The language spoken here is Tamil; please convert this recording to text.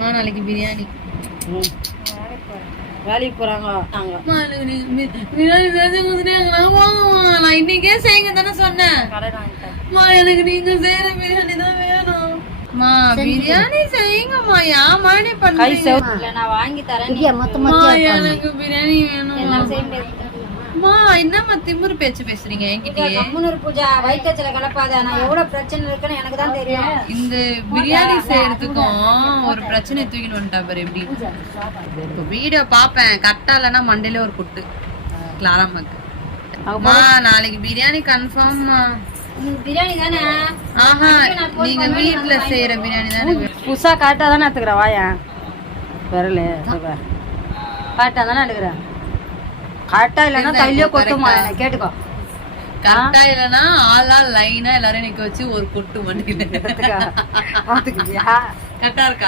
நாளைக்கு பிரியாணி. வேலைக்கு போறாங்க. நான் இன்னைக்கே செய்யுங்க தானே சொன்னேன். எனக்கு நீங்க செய்யற பிரியாணி தான் வேணும். பிரியாணி செய்யுங்கம்மா. ஏன் மாடி பண்றீங்க? நான் வாங்கி தரேன். எனக்கு பிரியாணி வேணும். என்னம்மா திமிரு பேச்சு பேசுறீங்க என்கிட்டயே? பூஜா வயிற்றுல கலப்பாத. நான் எவ்வளவு பிரச்சனை இருக்குன்னு எனக்கு தான் தெரியும். இந்த பிரியாணி செய்யறதுக்கும் ஒரு பிரச்சனை தூக்கிட்டு வந்துட்டா பாரு. எப்படி வீடியோ பாப்பேன், கரெக்டா இல்லைன்னா மண்டையில ஒரு குட்டு. கிளாராமாக்கு நாளைக்கு பிரியாணி கன்ஃபார்ம்மா. பிரியாணி தானே? ஆஹா, நீங்க வீட்டுல செய்யற பிரியாணி தானே. புதுசா காட்டா தானே எடுத்துக்கிறேன். வாயா விரல காட்டா தானே எடுக்கிறேன். கரெக்டா இல்லன்னா கையிலயோ கொட்டுமா? கேட்டுக்கோ. கரெக்டா இல்லன்னா ஆளா லைனா எல்லாரும் நிக்க வச்சு ஒரு கொட்டு மண்டியில. கரெக்டா இருக்கா?